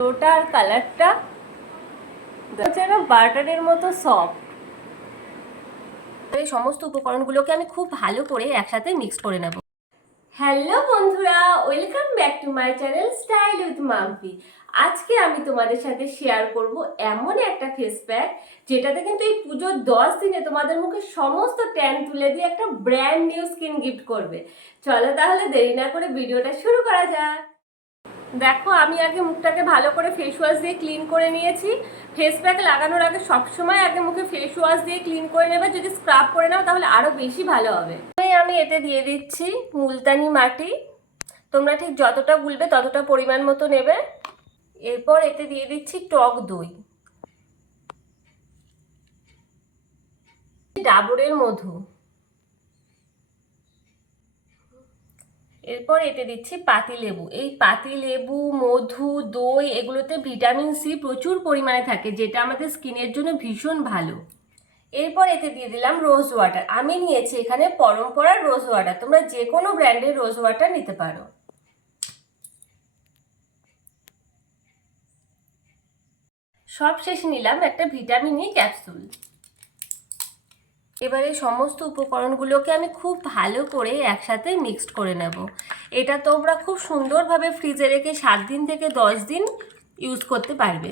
ওটার কালারটা হচ্ছে না বাটারের মতো সফট এই সমস্ত উপকরণগুলোকে আমি খুব ভালো করে একসাথে মিক্স করে নেব। হ্যালো বন্ধুরা welcome back to my channel style with Mampi আজকে আমি তোমাদের সাথে শেয়ার করব এমন একটা ফেস প্যাক যেটাতে কিন্তু এই পুজোর দশ দিনে তোমাদের মুখে সমস্ত ট্যান তুলে দিয়ে একটা ব্র্যান্ড নিউ স্কিন গিফট করবে। চলো তাহলে দেরি না করে ভিডিওটা শুরু করা যাক। দেখো, আমি আগে মুখটাকে ভালো করে ফেস ওয়াশ দিয়ে ক্লিন করে নিয়েছি। ফেস প্যাক লাগানোর আগে সবসময় আগে মুখে ফেস ওয়াশ দিয়ে ক্লিন করে নেবে। যদি স্ক্রাব করে নাও, তাহলে আরও বেশি ভালো হবে। আমি এতে দিয়ে দিচ্ছি মুলতানি মাটি। তোমরা ঠিক যতটা গুলবে ততটা পরিমাণ মতো নেবে। এরপর এতে দিয়ে দিচ্ছি টক দই। ডাবরের মধু। এরপর এতে দিচ্ছি পাতি লেবু। এই পাতি লেবু, মধু, দই এগুলোতে ভিটামিন সি প্রচুর পরিমাণে থাকে, যেটা আমাদের স্কিনের জন্য ভীষণ ভালো। এরপর এতে দিয়ে দিলাম রোজ ওয়াটার। আমি নিয়েছি এখানে পরম্পরার রোজ ওয়াটার। তোমরা যে কোনো ব্র্যান্ডের রোজ ওয়াটার নিতে পারো। সব শেষে নিলাম একটা ভিটামিন ই ক্যাপসুল। এবারে সমস্ত উপকরণগুলোকে আমি খুব ভালো করে একসাথে মিক্সড করে নেব। এটা তোমরা খুব সুন্দরভাবে ফ্রিজে রেখে সাত দিন থেকে দশ দিন ইউজ করতে পারবে।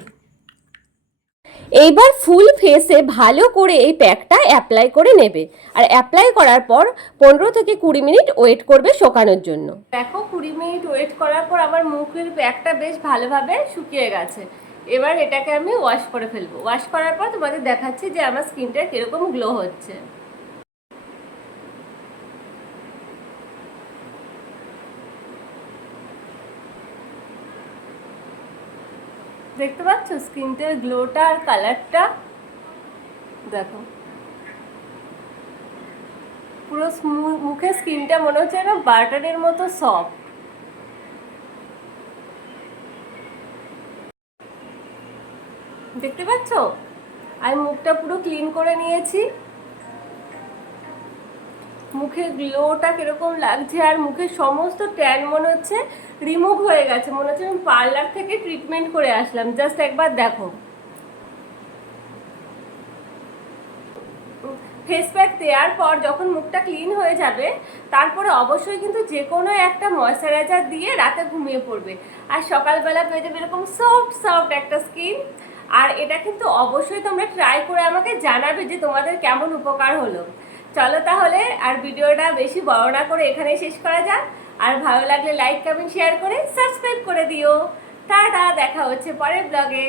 এইবার ফুল ফেসে ভালো করে এই প্যাকটা অ্যাপ্লাই করে নেবে। আর অ্যাপ্লাই করার পর পনেরো থেকে কুড়ি মিনিট ওয়েট করবে শোকানোর জন্য। দেখো কুড়ি মিনিট ওয়েট করার পর আমার মুখের প্যাকটা বেশ ভালোভাবে শুকিয়ে গেছে। এবার এটাকে আমি ওয়াশ করে ফেলব। ওয়াশ করার পর তোমাদের দেখাচ্ছি যে আমার স্কিনটা কীরকম গ্লো হচ্ছে। দেখতে পাচ্ছ? স্কিনটার গ্লোটা আর কালারটা দেখো। পুরো মুখের স্কিনটা মনে হচ্ছে না বাটারের মতো সফট দেখতে পাচ্ছ? আমি মুখটা পুরো ক্লিন করে নিয়েছি। মুখের গ্লোটা কীরকম লাগছে আর মুখের সমস্ত ট্যান মনে হচ্ছে রিমুভ হয়ে গেছে। মনে হচ্ছে আমি পার্লার থেকে ট্রিটমেন্ট করে আসলাম। জাস্ট একবার দেখো। ফেস প্যাক দেওয়ার পর যখন মুখটা ক্লিন হয়ে যাবে, তারপরে অবশ্যই কিন্তু যে কোনো একটা ময়শ্চারাইজার দিয়ে রাতে ঘুমিয়ে পড়বে। আর সকালবেলা পেয়ে যাবে এরকম সফট সফট একটা স্কিন আর এটা কিন্তু অবশ্যই তোমরা ট্রাই করে আমাকে জানাবে যে তোমাদের কেমন উপকার হলো। চলো তাহলে আর ভিডিওটা বেশি বড় না করে এখানে শেষ করা যাক। আর ভালো লাগলে লাইক কমেন্ট শেয়ার করে সাবস্ক্রাইব করে দিও। টাটা, দেখা হচ্ছে পরের ব্লগে